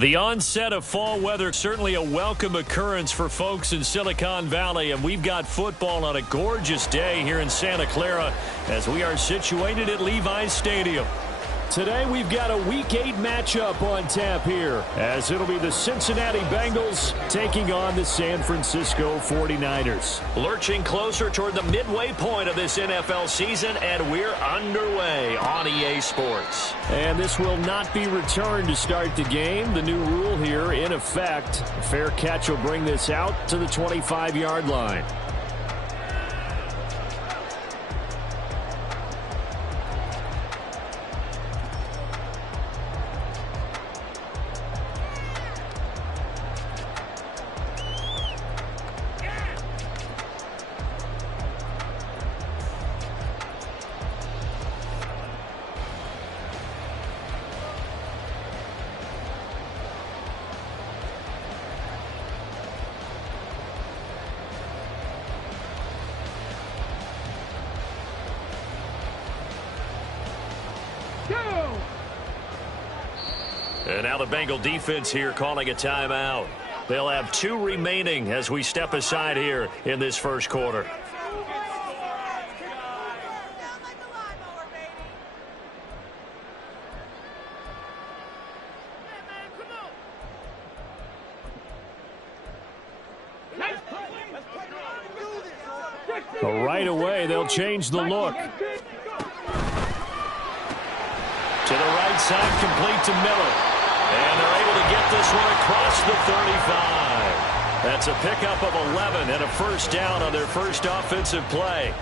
The onset of fall weather, certainly a welcome occurrence for folks in Silicon Valley, and we've got football on a gorgeous day here in Santa Clara as we are situated at Levi's Stadium. Today we've got a Week 8 matchup on tap here, as it'll be the Cincinnati Bengals taking on the San Francisco 49ers. Lurching closer toward the midway point of this NFL season, and we're underway on EA Sports. And this will not be returned to start the game. The new rule here in effect. A fair catch will bring this out to the 25-yard line. And now the Bengal defense here calling a timeout. They'll have 2 remaining as we step aside here in this first quarter. Right away, they'll change the look. To the right side, complete to Miller. And they're able to get this one across the 35. That's a pickup of 11 and a first down on their first offensive play.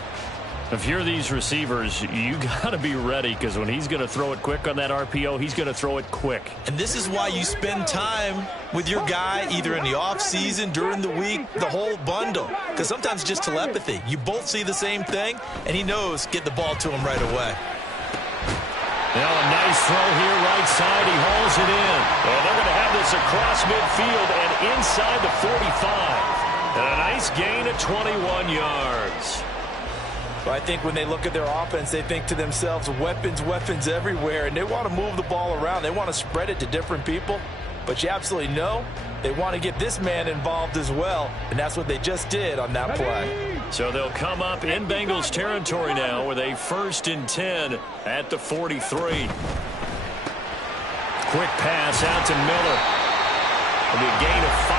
If you're these receivers, you got to be ready, because when he's going to throw it quick on that RPO, he's going to throw it quick. And this is why you spend time with your guy either in the offseason, during the week, the whole bundle. Because sometimes it's just telepathy. You both see the same thing, and he knows get the ball to him right away. Now a nice throw here, right side. He hauls it in. And they're going to have this across midfield and inside the 45. And a nice gain of 21 yards. I think when they look at their offense, they think to themselves, weapons, weapons everywhere. And they want to move the ball around. They want to spread it to different people. But you absolutely know they want to get this man involved as well. And that's what they just did on that play. So they'll come up in Bengals territory now with a 1st and 10 at the 43. Quick pass out to Miller. It'll be a gain of 5,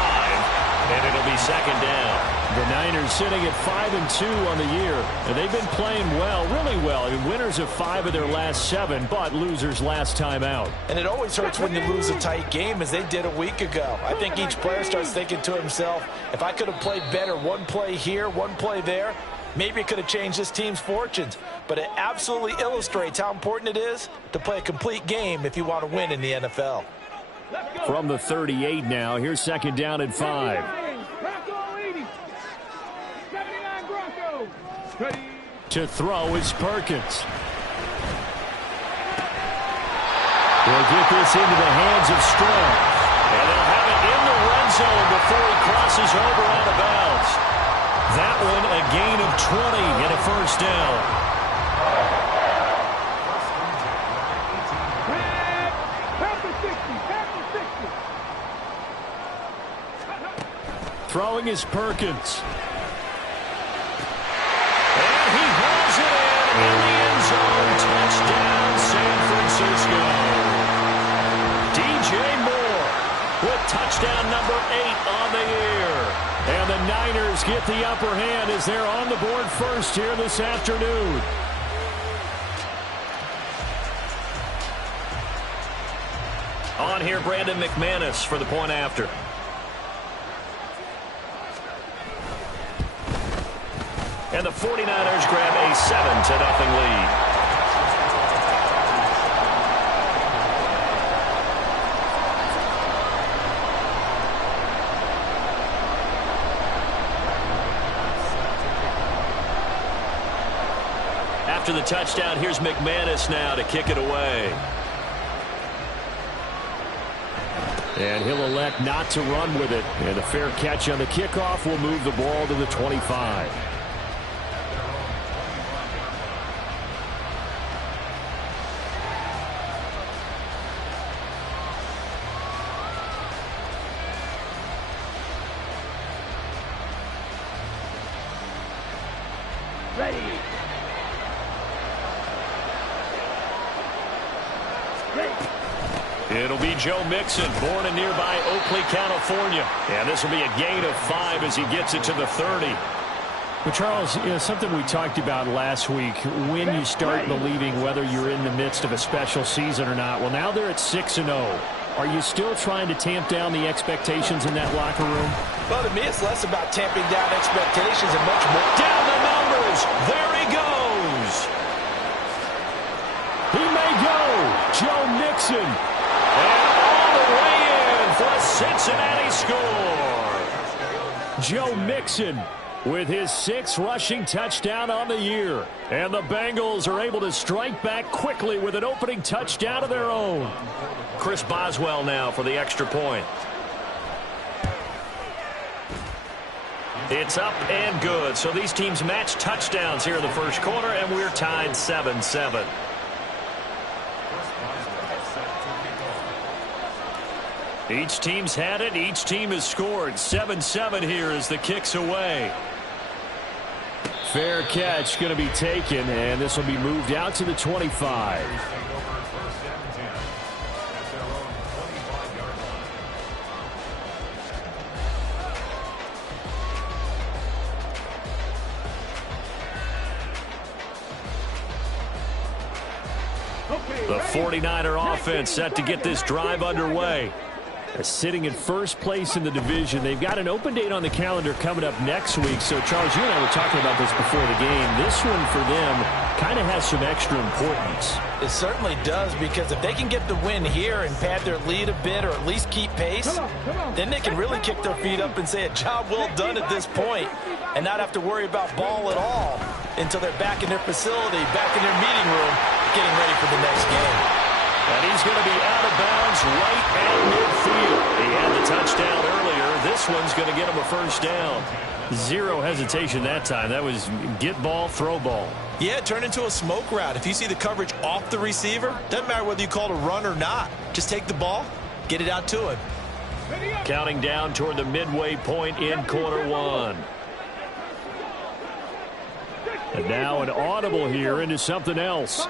and it'll be second down. The Niners sitting at 5-2 on the year, and they've been playing well, really well. I mean, winners of 5 of their last 7, but losers last time out. And it always hurts when you lose a tight game, as they did a week ago. I think each player starts thinking to himself, if I could have played better one play here, one play there, maybe it could have changed this team's fortunes. But it absolutely illustrates how important it is to play a complete game if you want to win in the NFL. From the 38 now, here's second down and 5. To throw is Perkins. They'll get this into the hands of Strong. And they'll have it in the red zone before he crosses over out of bounds. That one a gain of 20 and a first down. Throwing is Perkins. In the end zone, touchdown, San Francisco. DJ Moore with touchdown number 8 on the year. And the Niners get the upper hand as they're on the board first here this afternoon. On here, Brandon McManus for the point after. And the 49ers grab a 7-0 lead. after the touchdown, here's McManus now to kick it away. And he'll elect not to run with it. And a fair catch on the kickoff will move the ball to the 25. It'll be Joe Mixon, born in nearby Oakley, California. And this will be a gain of 5 as he gets it to the 30. Well, Charles, something we talked about last week, when you start believing whether you're in the midst of a special season or not. Well, now they're at 6-0. Are you still trying to tamp down the expectations in that locker room? Well, to me, it's less about tamping down expectations and much more. Down the numbers. There he goes. He may go. Joe Mixon. And all the way in for a Cincinnati score. Joe Mixon with his 6th rushing touchdown on the year. And the Bengals are able to strike back quickly with an opening touchdown of their own. Chris Boswell now for the extra point. It's up and good. So these teams match touchdowns here in the first quarter, and we're tied 7-7. Each team's had it. Each team has scored. 7-7 here as the kick's away. Fair catch going to be taken, and this will be moved out to the 25. The 49er offense set to get this drive underway. They're sitting in first place in the division. They've got an open date on the calendar coming up next week. So, Charles, you and I were talking about this before the game. This one for them kind of has some extra importance. It certainly does, because if they can get the win here and pad their lead a bit or at least keep pace, then they can really kick their feet up and say a job well done at this point and not have to worry about ball at all until they're back in their facility, back in their meeting room, getting ready for the next game. And he's going to be out of bounds right at midfield. He had the touchdown earlier. This one's going to get him a first down. Zero hesitation that time. That was get ball, throw ball. Yeah, it turned into a smoke route. If you see the coverage off the receiver, doesn't matter whether you call it a run or not. Just take the ball, get it out to him. Counting down toward the midway point in quarter one. And now an audible here into something else.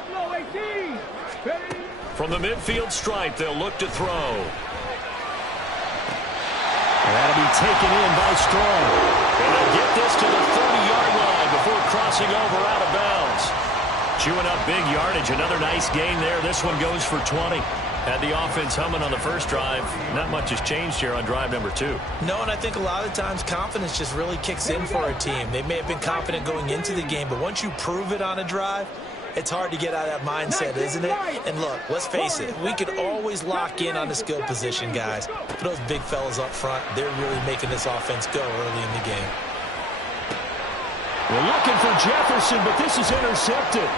From the midfield stripe, they'll look to throw. That'll be taken in by Strong. And they'll get this to the 30-yard line before crossing over out of bounds. Chewing up big yardage. Another nice gain there. This one goes for 20. Had the offense humming on the first drive. Not much has changed here on drive number 2. No, and I think a lot of times confidence just really kicks in for a team. They may have been confident going into the game, but once you prove it on a drive, it's hard to get out of that mindset, isn't it? And look, let's face it, we could always lock in on the skill position, guys. But those big fellas up front, they're really making this offense go early in the game. We're looking for Jefferson, but this is intercepted.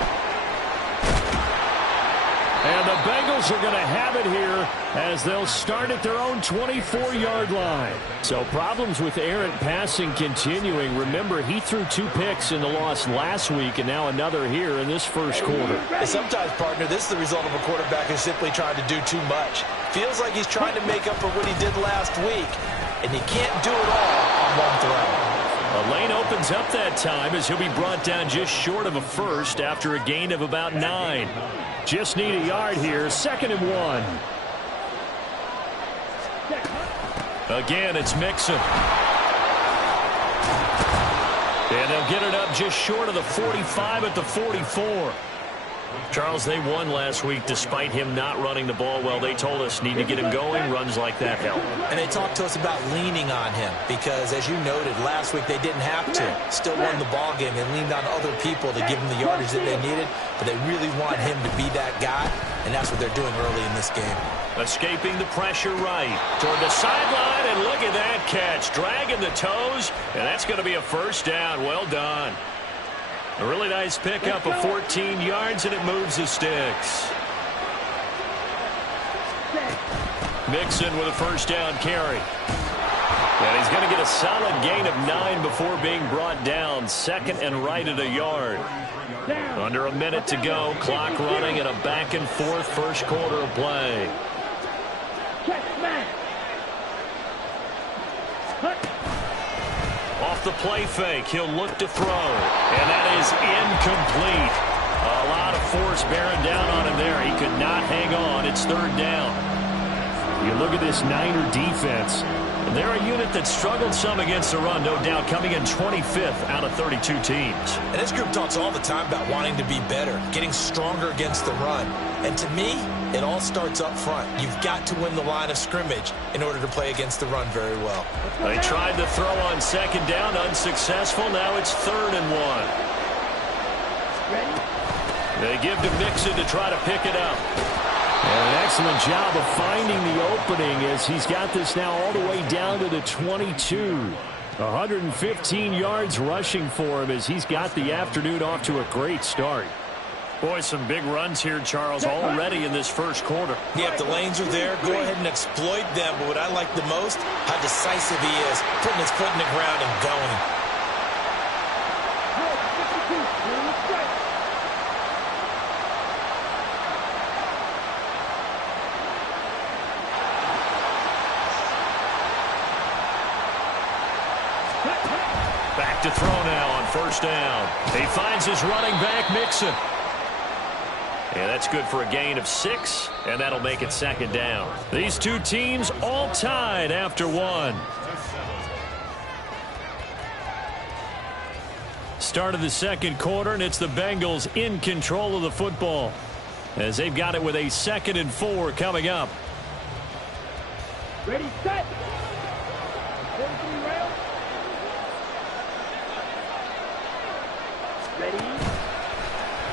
And the Bengals are going to have it here as they'll start at their own 24-yard line. So problems with errant passing continuing. Remember, he threw 2 picks in the loss last week and now another here in this first quarter. And sometimes, partner, this is the result of a quarterback who's simply trying to do too much. Feels like he's trying to make up for what he did last week, and he can't do it all on one throw. A lane opens up that time as he'll be brought down just short of a first after a gain of about 9. Just need a yard here. 2nd and 1. Again, it's Mixon. And they'll get it up just short of the 45 at the 44. Charles, they won last week despite him not running the ball well. They told us need to get him going. Runs like that help. And they talked to us about leaning on him because, as you noted, last week they didn't have to. Still won the ball game. They leaned on other people to give them the yardage that they needed, but they really want him to be that guy, and that's what they're doing early in this game. Escaping the pressure right toward the sideline, and look at that catch. Dragging the toes, and that's going to be a first down. Well done. A really nice pickup of 14 yards, and it moves the sticks. Mixon with a first down carry. And he's going to get a solid gain of 9 before being brought down. Second and right at a yard. Under a minute to go. Clock running and a back and forth first quarter of play. Off the play fake, he'll look to throw. And that is incomplete. A lot of force bearing down on him there. He could not hang on. It's third down. You look at this Niner defense. They're a unit that struggled some against the run, no doubt, coming in 25th out of 32 teams. And this group talks all the time about wanting to be better, getting stronger against the run. And to me, it all starts up front. You've got to win the line of scrimmage in order to play against the run very well. They tried to throw on second down, unsuccessful. Now it's 3rd and 1. They give to Mixon to try to pick it up. And an excellent job of finding the opening as he's got this now all the way down to the 22. 115 yards rushing for him as he's got the afternoon off to a great start. Boy, some big runs here, Charles, already in this first quarter. Yeah, if the lanes are there, go ahead and exploit them. But what I like the most, how decisive he is, putting his foot in the ground and going. Back to throw now on first down. He finds his running back, Mixon. And that's good for a gain of 6, and that'll make it second down. These two teams all tied after 1. Start of the second quarter, and it's the Bengals in control of the football as they've got it with a 2nd and 4 coming up. Ready, set.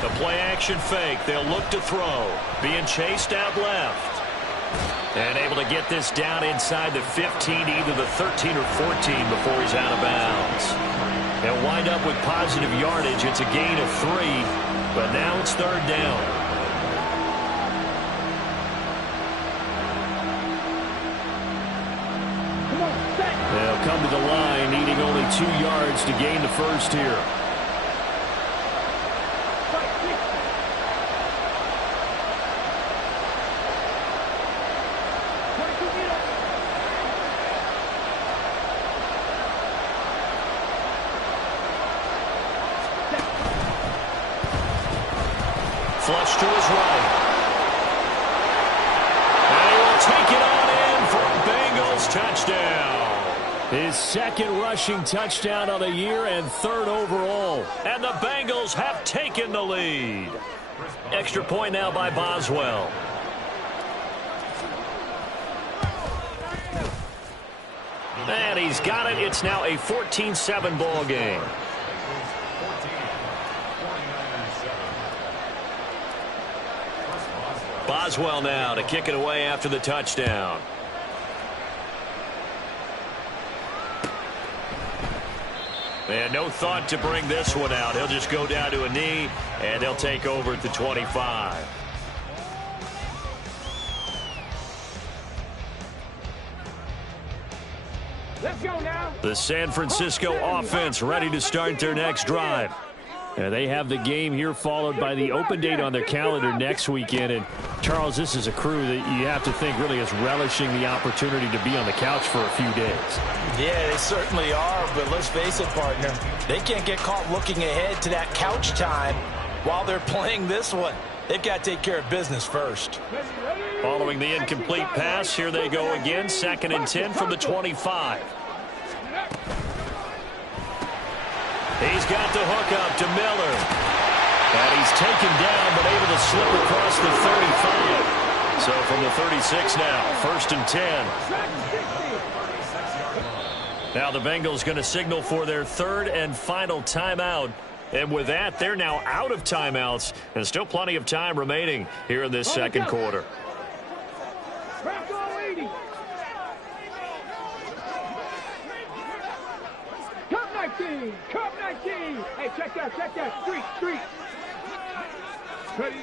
The play action fake. They'll look to throw. Being chased out left. And able to get this down inside the 15, either the 13 or 14 before he's out of bounds. They'll wind up with positive yardage. It's a gain of 3, but now it's 3rd down. They'll come to the line, needing only 2 yards to gain the first here. Flush to his right. And he will take it on in for a Bengals touchdown. His 2nd rushing touchdown of the year and 3rd overall. And the Bengals have taken the lead. Extra point now by Boswell. And he's got it. It's now a 14-7 ball game. Boswell now to kick it away after the touchdown. And no thought to bring this one out. He'll just go down to a knee, and they'll take over at the 25. Let's go now. The San Francisco offense ready to start their next drive. And they have the game here followed by the open date on their calendar next weekend. And, Charles, this is a crew that you have to think really is relishing the opportunity to be on the couch for a few days. Yeah, they certainly are, but let's face it, partner. They can't get caught looking ahead to that couch time while they're playing this one. They've got to take care of business first. Following the incomplete pass, here they go again. 2nd and 10 from the 25. He's got the hook up to Miller. And he's taken down, but able to slip across the 35. So from the 36 now, 1st and 10. Now the Bengals going to signal for their 3rd and final timeout. And with that, they're now out of timeouts. And still plenty of time remaining here in this second quarter. 19. Cup 19. Hey, check that. Street. Ready.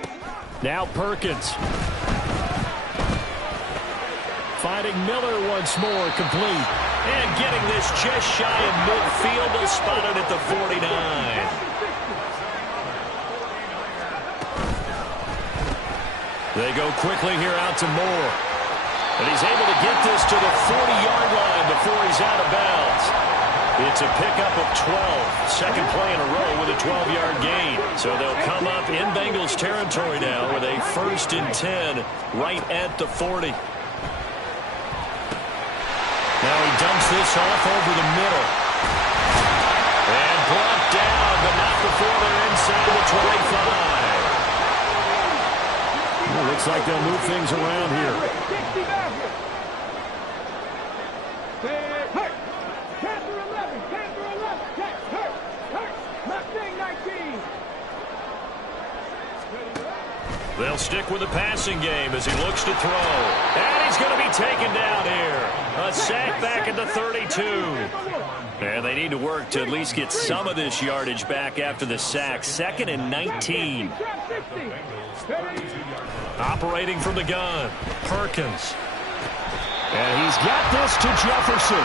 Now Perkins. Finding Miller once more, complete. And getting this just shy of midfield, they'll spot it at the 49. They go quickly here out to Moore. And he's able to get this to the 40-yard line before he's out of bounds. It's a pickup of 12. Second play in a row with a 12-yard gain. So they'll come up in Bengals territory now with a 1st and 10 right at the 40. Now he dumps this off over the middle. And brought down, but not before they're inside the 25. Well, looks like they'll move things around here. Hurt. Panther 11. Hurt. Mustang 19. They'll stick with the passing game as he looks to throw. And he's going to be taken down here. A sack back at the 32. And they need to work to at least get some of this yardage back after the sack. 2nd and 19. Operating from the gun, Perkins. And he's got this to Jefferson.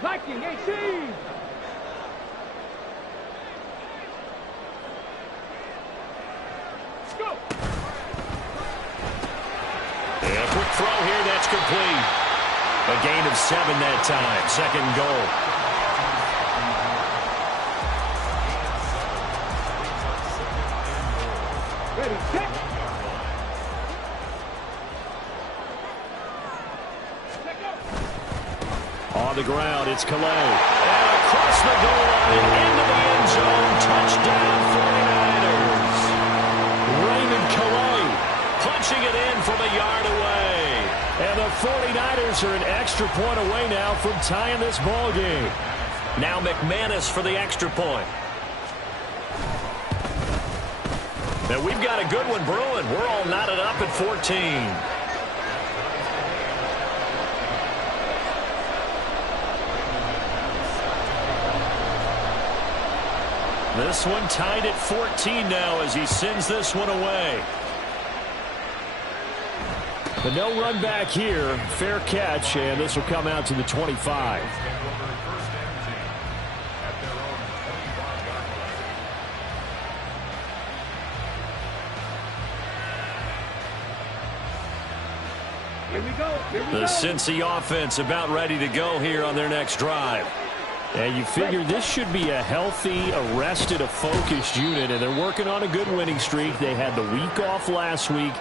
Viking 18. Go. And a quick throw here, that's complete. A gain of 7 that time. 2nd goal. Ready, set. On the ground, it's Calais. And across the goal line into the end zone. Touchdown 49ers. Raymond Calais. Punching it in from a yard away. And the 49ers are an extra point away now from tying this ball game. Now McManus for the extra point. Now we've got a good one brewing. We're all knotted up at 14. This one tied at 14 now as he sends this one away. But no run back here. Fair catch, and this will come out to the 25. Here we go. The Cincy offense about ready to go here on their next drive. And you figure this should be a healthy, arrested, a focused unit, and they're working on a good winning streak. They had the week off last week.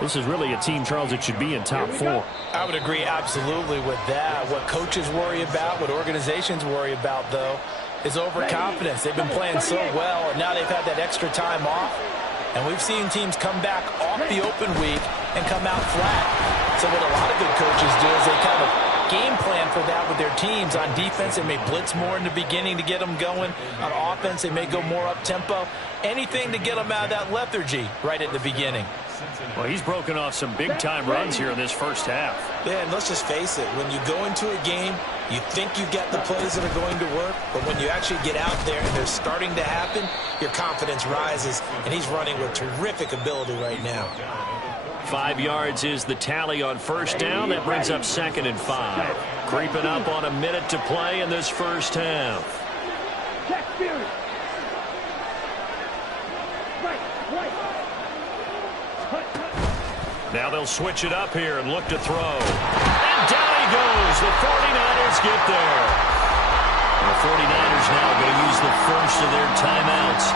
This is really a team, Charles, that should be in top 4. I would agree absolutely with that. What coaches worry about, what organizations worry about, though, is overconfidence. They've been playing so well, and now they've had that extra time off. And we've seen teams come back off the open week and come out flat. So what a lot of good coaches do is they kind of game plan for that with their teams. On defense, they may blitz more in the beginning to get them going. On offense, they may go more up-tempo. Anything to get them out of that lethargy right at the beginning. Well, he's broken off some big-time runs here in this first half. Yeah, and let's just face it. When you go into a game, you think you get the plays that are going to work, but when you actually get out there and they're starting to happen, your confidence rises, and he's running with terrific ability right now. 5 yards is the tally on first down. That brings up 2nd and 5. Creeping up on a minute to play in this first half. Check spirit. Now they'll switch it up here and look to throw. And down he goes. The 49ers get there. The 49ers now going to use the first of their timeouts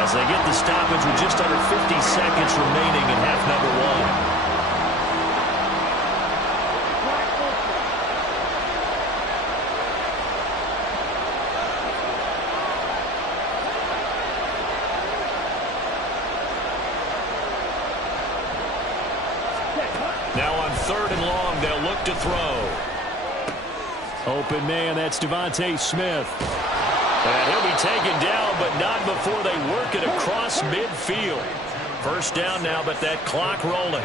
as they get the stoppage with just under 50 seconds remaining in half number 1. Now on 3rd and long, they'll look to throw. Open man, that's Devontae Smith. And he'll be taken down, but not before they work it across midfield. First down now, but that clock rolling.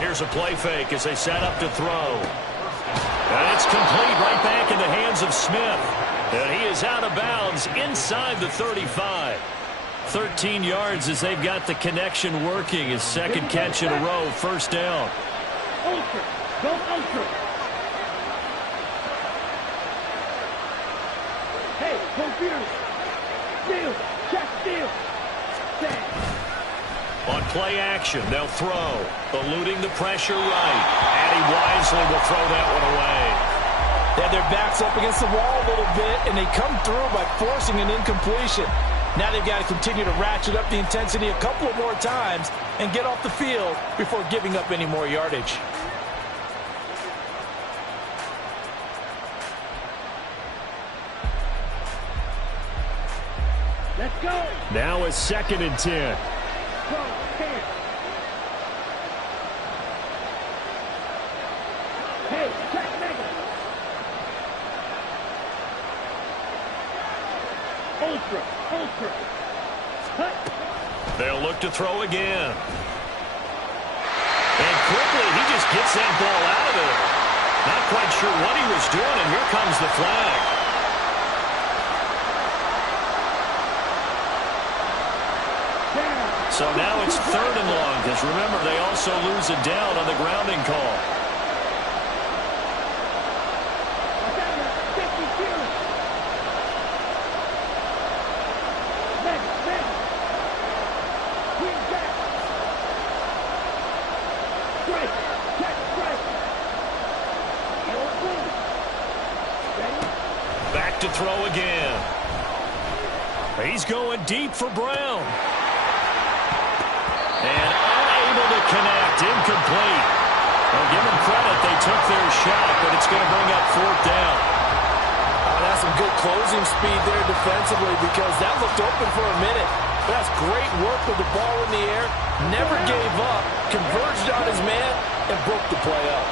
Here's a play fake as they set up to throw. And it's complete right back in the hands of Smith. And he is out of bounds inside the 35. 13 yards as they've got the connection working. His second catch in a row, first down. Ultra. Go ultra. Hey, confused. Steal. Check steal. Set. On play action, they'll throw. Eluding the pressure right. And he wisely will throw that one away. They have their backs up against the wall a little bit, and they come through by forcing an incompletion. Now they've got to continue to ratchet up the intensity a couple of more times and get off the field before giving up any more yardage. Let's go. Now a 2nd and 10. Go. 10. Hey, check mega. Ultra. Ultra. Cut. They'll look to throw again. And quickly, he just gets that ball out of there. Not quite sure what he was doing, and here comes the flag. So now it's 3rd and long, because remember, they also lose a down on the grounding call. Back to throw again. He's going deep for Brown. And unable to connect, incomplete. Well, give them credit, they took their shot, but it's going to bring up 4th down. That's some good closing speed there defensively because that looked open for a minute. But that's great work with the ball in the air. Never gave up, converged on his man, and broke the play up.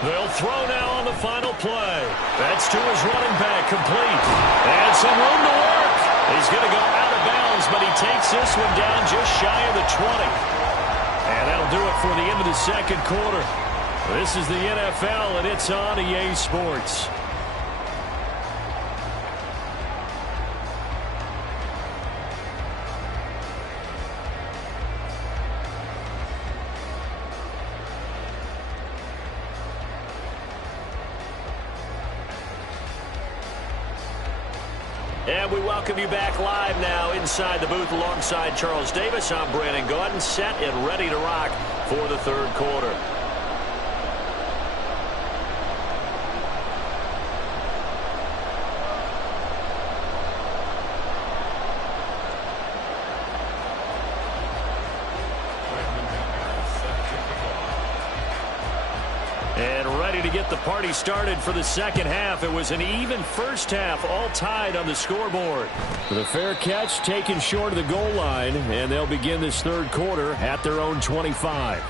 They'll throw now on the final play. That's to his running back, complete. And some room to work. He's going to go out of bounds, but he takes this one down just shy of the 20. And that'll do it for the end of the 2nd quarter. This is the NFL, and it's on EA Sports. And we welcome you back live now inside the booth alongside Charles Davis. I'm Brandon Gaudin, set and ready to rock for the 3rd quarter. And ready to get the party started for the 2nd half. It was an even first half, all tied on the scoreboard. The fair catch taken short of the goal line, and they'll begin this 3rd quarter at their own 25.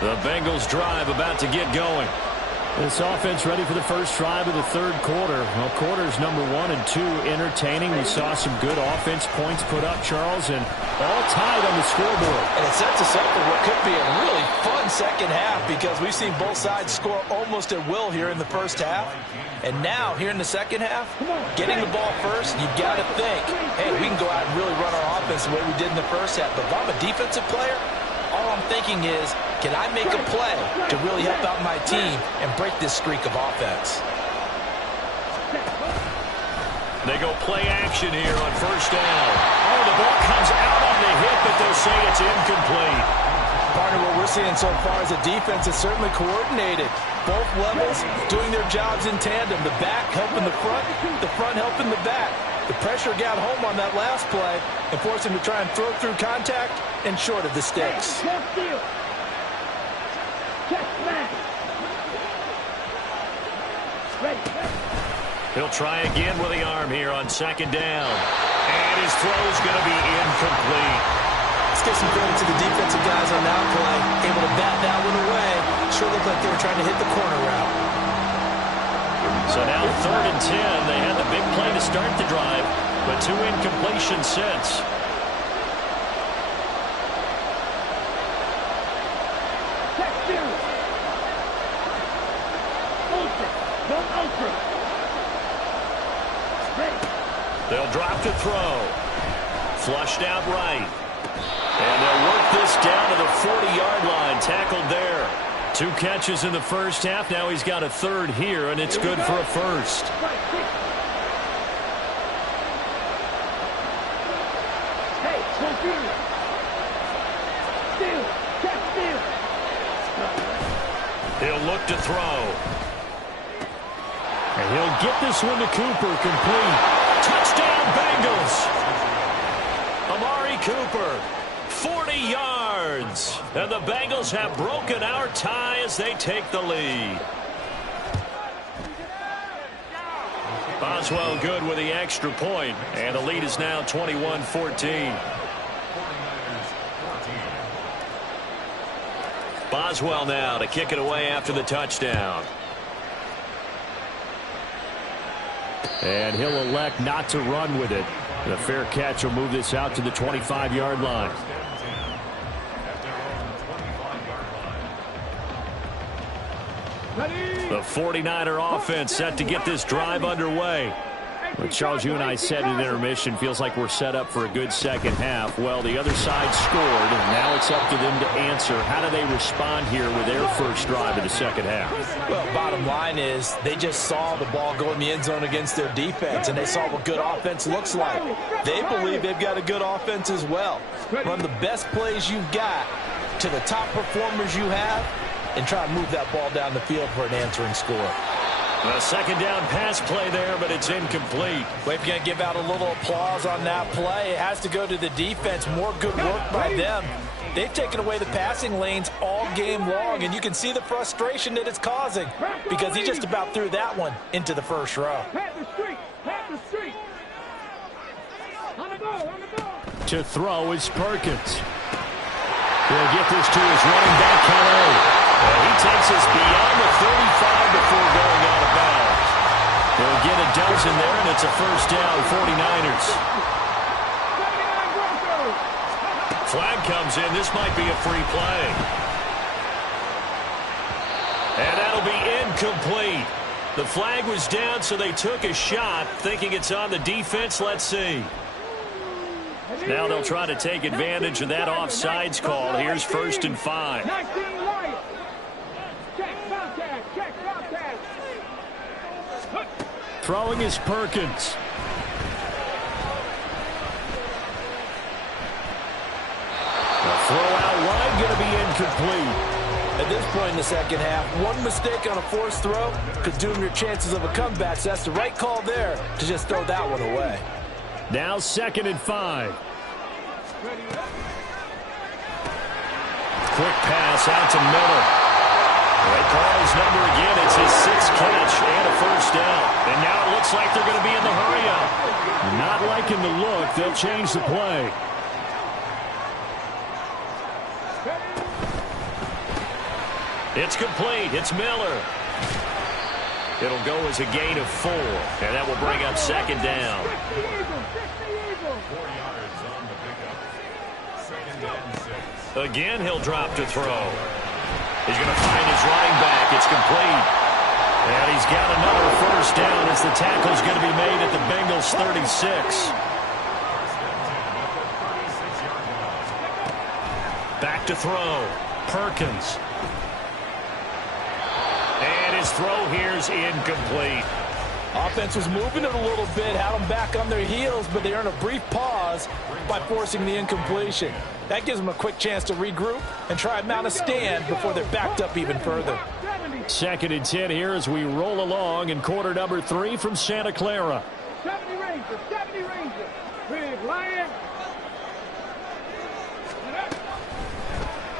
The Bengals drive about to get going. This offense ready for the first drive of the 3rd quarter. Well, quarters number 1 and 2 entertaining. We saw some good offense points put up, Charles, and all tied on the scoreboard. And it sets us up for what could be a really fun 2nd half because we've seen both sides score almost at will here in the first half. And now, here in the 2nd half, getting the ball first, you've got to think, hey, we can go out and really run our offense the way we did in the first half. But if I'm a defensive player, all I'm thinking is, can I make a play to really help out my team and break this streak of offense? They go play action here on first down. Oh, the ball comes out on the hit, but they'll say it's incomplete. Partner, what we're seeing so far is a defense is certainly coordinated. Both levels doing their jobs in tandem. The back helping the front helping the back. The pressure got home on that last play and forced him to try and throw through contact and short of the sticks. He'll try again with the arm here on second down. And his throw's going to be incomplete. Let's give some credit to the defensive guys on that play. Able to bat that one away. Sure looked like they were trying to hit the corner route. So now 3rd and 10. They had the big play to start the drive, but 2 incompletions since. They'll drop to throw. Flushed out right. And they'll work this down to the 40-yard line. Tackled there. 2 catches in the first half. Now he's got a 3rd here, and it's good for a first. He'll look to throw. And he'll get this one to Cooper, complete. Touchdown, Bengals. Amari Cooper, 40 yards. And the Bengals have broken our tie as they take the lead. Boswell good with the extra point, and the lead is now 21-14. Boswell now to kick it away after the touchdown. And he'll elect not to run with it. The fair catch will move this out to the 25-yard line. The 49er offense set to get this drive underway. Well, Charles, you and I said at intermission, feels like we're set up for a good second half. Well, the other side scored, and now it's up to them to answer. How do they respond here with their first drive of the second half? Well, bottom line is they just saw the ball go in the end zone against their defense, and they saw what good offense looks like. They believe they've got a good offense as well. Run the best plays you've got to the top performers you have, and try to move that ball down the field for an answering score. A second down pass play there, but it's incomplete. Well, if you're going to give out a little applause on that play, it has to go to the defense. More good work by them. They've taken away the passing lanes all game long, and you can see the frustration that it's causing because he just about threw that one into the first row. To throw is Perkins. He'll get this to his running back, Kelly. He takes us beyond the 35 before going out of bounds. They'll get a dozen there, and it's a first down, 49ers. Flag comes in. This might be a free play. And that'll be incomplete. The flag was down, so they took a shot, thinking it's on the defense. Let's see. Now they'll try to take advantage of that offsides call. Here's 1st and 5. Throwing is Perkins. The throw out wide going to be incomplete. At this point in the second half, one mistake on a forced throw could doom your chances of a comeback. So that's the right call there to just throw that one away. Now 2nd and 5. Quick pass out to Miller. They call his number again. It's his 6th catch and a first down. And now it looks like they're going to be in the hurry-up. Not liking the look. They'll change the play. It's complete. It's Miller. It'll go as a gain of 4. And that will bring up 2nd down. Again, he'll drop to throw. He's going to find his running back. It's complete. And he's got another first down as the tackle's going to be made at the Bengals 36. Back to throw. Perkins. And his throw here's incomplete. Offense was moving it a little bit, had them back on their heels, but they earned a brief pause by forcing the incompletion. That gives them a quick chance to regroup and try and mount a stand before they're backed up even further. 2nd and 10 here as we roll along in quarter number 3 from Santa Clara. 70 Rangers. Big Lion.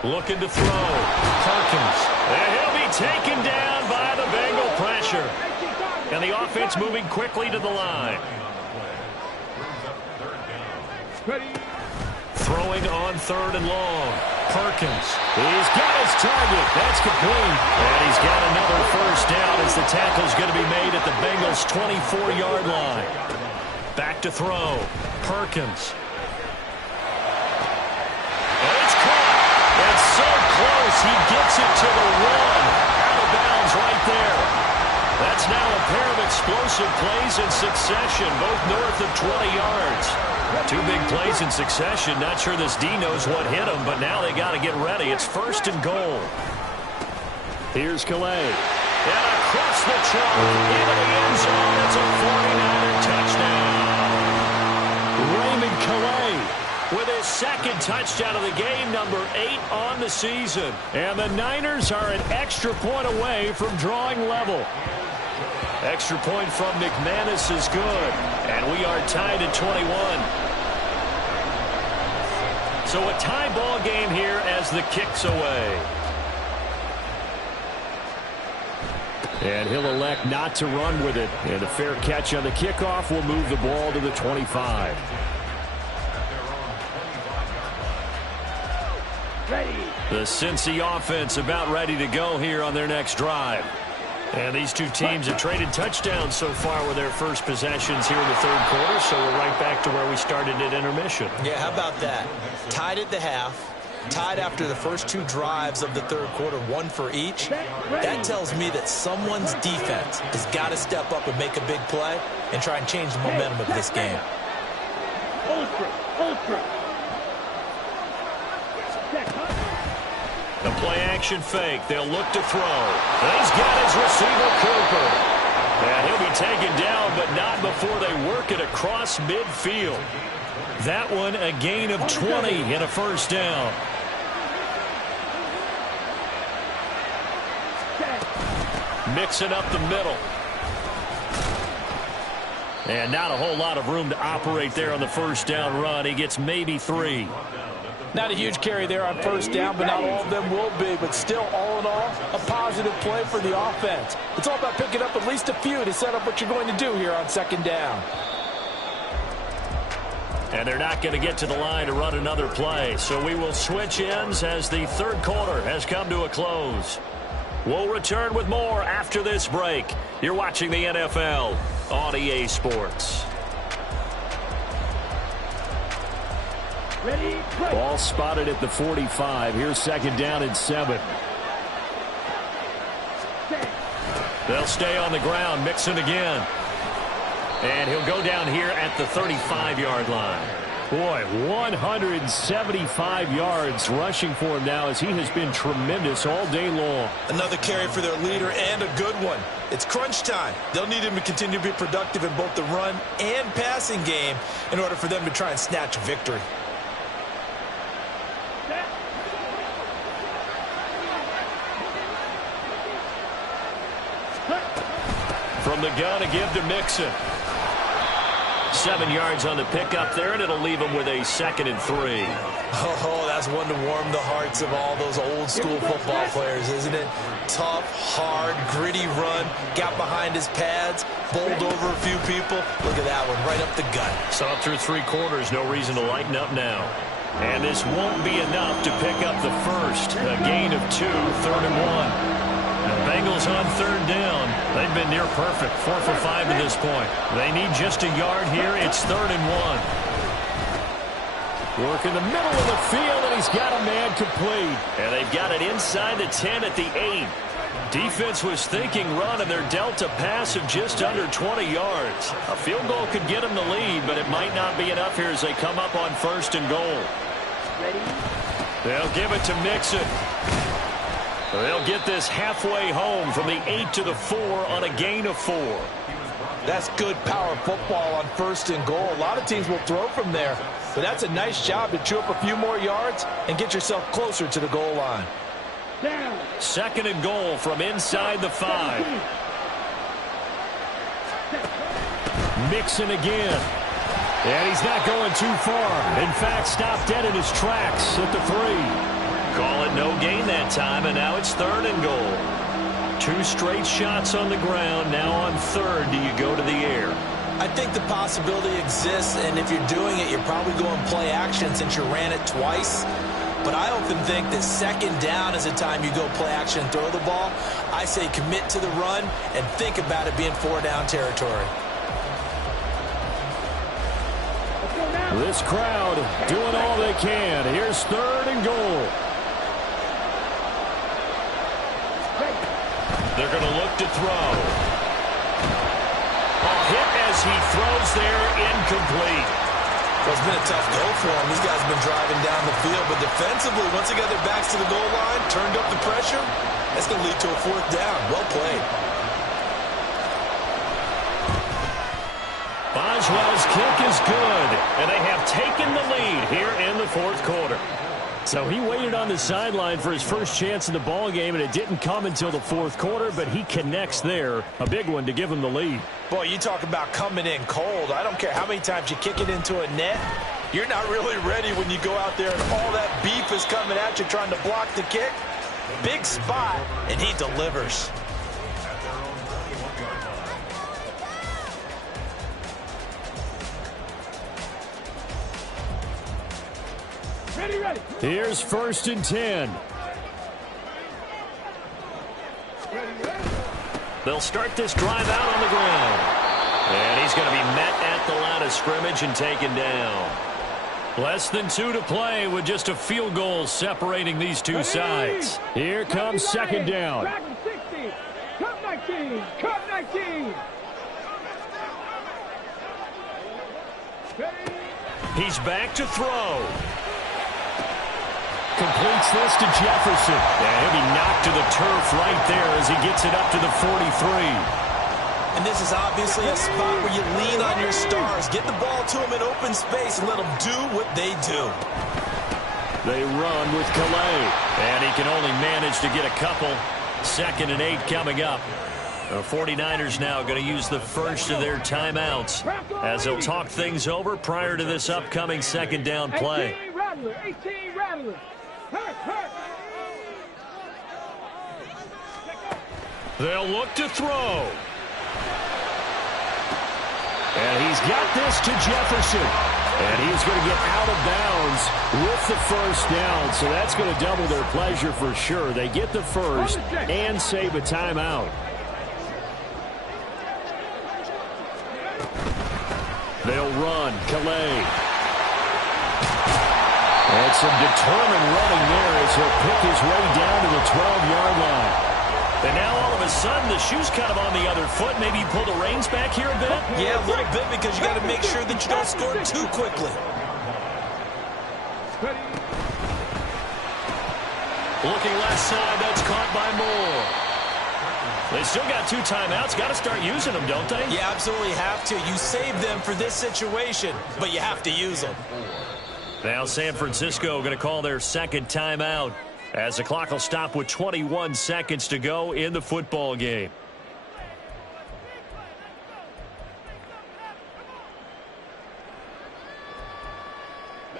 Looking to throw. Perkins. And he'll be taken down by the Bengal pressure. And the offense moving quickly to the line. Throwing on 3rd and long. Perkins. He's got his target. That's complete. And he's got another first down as the tackle's going to be made at the Bengals' 24-yard line. Back to throw. Perkins. And it's caught. It's so close. He gets it to the 1. Out of bounds right there. That's now a pair of explosive plays in succession, both north of 20 yards. 2 big plays in succession. Not sure this D knows what hit him, but now they got to get ready. It's 1st and goal. Here's Calais. And across the trunk into the end zone. It's a 49er touchdown. Raymond Calais with his 2nd touchdown of the game, number 8 on the season. And the Niners are an extra point away from drawing level. Extra point from McManus is good. And we are tied at 21. So a tie ball game here as the kick's away. And he'll elect not to run with it. And a fair catch on the kickoff will move the ball to the 25. The Cincy offense about ready to go here on their next drive. And these 2 teams have traded touchdowns so far with their first possessions here in the 3rd quarter, so we're right back to where we started at intermission. Yeah, how about that? Tied at the half, tied after the first 2 drives of the 3rd quarter, 1 for each. That tells me that someone's defense has got to step up and make a big play and try and change the momentum of this game. The play-action fake. They'll look to throw. And he's got his receiver, Cooper. And he'll be taken down, but not before they work it across midfield. That one a gain of 20 and a first down. Mixing up the middle. And not a whole lot of room to operate there on the first down run. He gets maybe 3. Not a huge carry there on first down, but not all of them will be. But still, all in all, a positive play for the offense. It's all about picking up at least a few to set up what you're going to do here on 2nd down. And they're not going to get to the line to run another play. So we will switch ends as the 3rd quarter has come to a close. We'll return with more after this break. You're watching the NFL on EA Sports. Ball spotted at the 45. Here's 2nd down and 7. They'll stay on the ground. Mixon again. And he'll go down here at the 35-yard line. Boy, 175 yards rushing for him now as he has been tremendous all day long. Another carry for their leader and a good one. It's crunch time. They'll need him to continue to be productive in both the run and passing game in order for them to try and snatch a victory. From the gun, a give to Mixon. 7 yards on the pickup there, and it'll leave him with a 2nd and 3. Oh, that's one to warm the hearts of all those old-school football players, isn't it? Tough, hard, gritty run. Got behind his pads, bowled over a few people. Look at that one, right up the gut. So up through 3 quarters, no reason to lighten up now. And this won't be enough to pick up the first. A gain of 2, 3rd and 1. The Bengals on 3rd down. They've been near perfect, 4 for 5 to this point. They need just a yard here. It's 3rd and 1. Work in the middle of the field, and he's got a man complete. And they've got it inside the 10 at the 8. Defense was thinking run, and they're dealt a pass of just under 20 yards. A field goal could get them the lead, but it might not be enough here as they come up on 1st and goal. They'll give it to Mixon. They'll get this halfway home from the 8 to the 4 on a gain of 4. That's good power football on 1st and goal. A lot of teams will throw from there, but that's a nice job to chew up a few more yards and get yourself closer to the goal line. 2nd and goal from inside the 5. Mixon again. And he's not going too far. In fact, stopped dead in his tracks at the 3. Call it no gain that time, and now it's 3rd and goal. 2 straight shots on the ground. Now on 3rd, do you go to the air? I think the possibility exists, and if you're doing it, you're probably going play action since you ran it twice. But I often think that 2nd down is the time you go play action and throw the ball. I say commit to the run and think about it being 4-down territory. This crowd doing all they can. Here's 3rd and goal. They're going to look to throw. A hit as he throws there, incomplete. Well, it's been a tough go for him. These guys have been driving down the field, but defensively, once they got their backs to the goal line, turned up the pressure, that's going to lead to a 4th down. Well played. Boswell's kick is good, and they have taken the lead here in the 4th quarter. So he waited on the sideline for his first chance in the ball game, and it didn't come until the 4th quarter, but he connects there. A big one to give him the lead. Boy, you talk about coming in cold. I don't care how many times you kick it into a net. You're not really ready when you go out there and all that beef is coming at you trying to block the kick. Big spot, and he delivers. Ready. Here's 1st and 10. They'll start this drive out on the ground. And he's going to be met at the line of scrimmage and taken down. Less than 2 to play with just a field goal separating these two sides. Here comes 2nd down. Dragon 60. Cut 19. Cut 19. He's back to throw. Completes this to Jefferson. And he'll be knocked to the turf right there as he gets it up to the 43. And this is obviously a spot where you lean on your stars. Get the ball to them in open space and let them do what they do. They run with Calais. And he can only manage to get a couple. 2nd and 8 coming up. The 49ers now going to use the first of their timeouts as they'll talk things over prior to this upcoming 2nd down play. 18 Rattler. 18 Rattler. Hurt. They'll look to throw. And he's got this to Jefferson. And he's going to get out of bounds with the 1st down. So that's going to double their pleasure for sure. They get the first and save a timeout. They'll run. Calais. And some determined running there as he'll pick his way down to the 12-yard line. And now all of a sudden the shoe's kind of on the other foot. Maybe you pull the reins back here a bit? Yeah, a little bit because you got to make sure that you don't score too quickly. Looking left side, that's caught by Moore. They still got 2 timeouts. Got to start using them, don't they? You absolutely have to. You save them for this situation, but you have to use them. Now San Francisco going to call their 2nd timeout as the clock will stop with 21 seconds to go in the football game.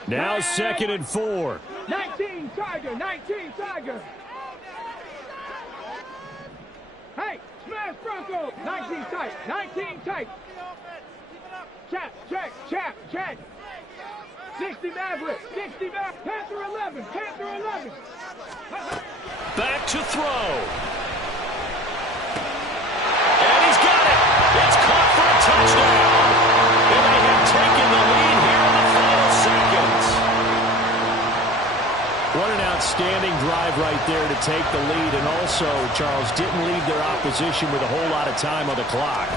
Now 2nd and 4. 19 Tiger. 19 Tiger. Hey, smash Bronco. 19 tight. 19 tight. Check. 60 Maverick. 60 Maverick. Panther 11. Panther 11. Back to throw. And he's got it. It's caught for a touchdown. And they have taken the lead here in the final seconds. What an outstanding drive right there to take the lead. And also, Charles, didn't leave their opposition with a whole lot of time on the clock.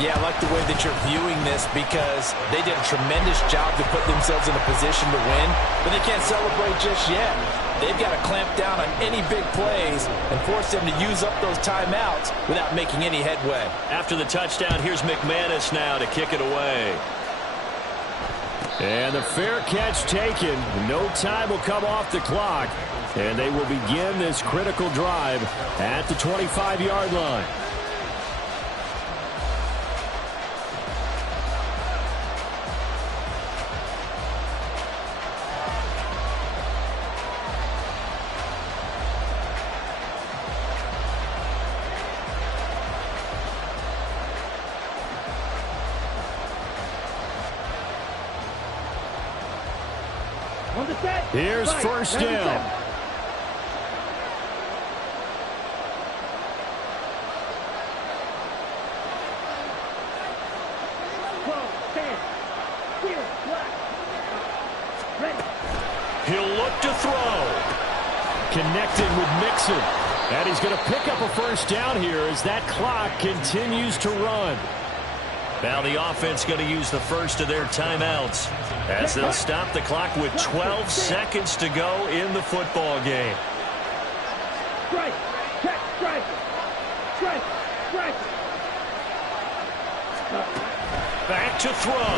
Yeah, I like the way that you're viewing this because they did a tremendous job to put themselves in a position to win, but they can't celebrate just yet. They've got to clamp down on any big plays and force them to use up those timeouts without making any headway. After the touchdown, here's McManus now to kick it away. And the fair catch taken. No time will come off the clock, and they will begin this critical drive at the 25-yard line. On the set. Here's Right. first Ready, down. set. 12, 10, clear, black. Ready. He'll look to throw. Connected with Mixon. And he's going to pick up a first down here as that clock continues to run. Now the offense going to use the first of their timeouts as they'll stop the clock with 12 seconds to go in the football game. Strike. Check. Strike. Strike. Strike. Back to throw.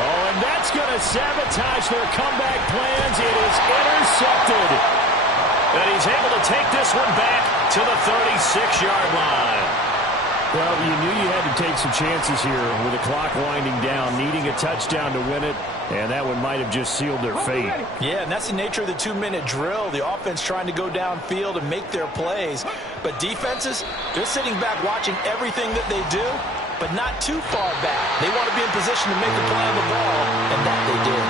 Oh, and that's going to sabotage their comeback plans. It is intercepted. And he's able to take this one back to the 36-yard line. Well, you knew you had to take some chances here with the clock winding down, needing a touchdown to win it, and that one might have just sealed their fate. Yeah, and that's the nature of the 2-minute drill. The offense trying to go downfield and make their plays. But defenses, they're sitting back watching everything that they do, but not too far back. They want to be in position to make a play on the ball, and that they did.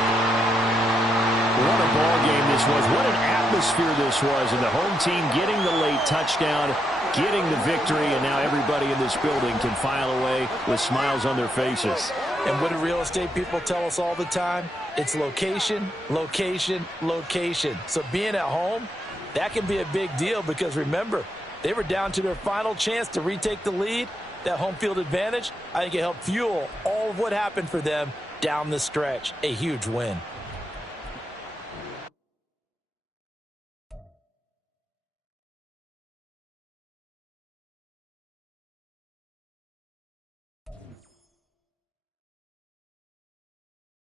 What a ball game this was. What an atmosphere this was. And the home team getting the late touchdown, getting the victory, and now everybody in this building can file away with smiles on their faces. And what do real estate people tell us all the time? It's location, location, location. So being at home, that can be a big deal because, remember, they were down to their final chance to retake the lead. That home field advantage, I think it helped fuel all of what happened for them down the stretch. A huge win.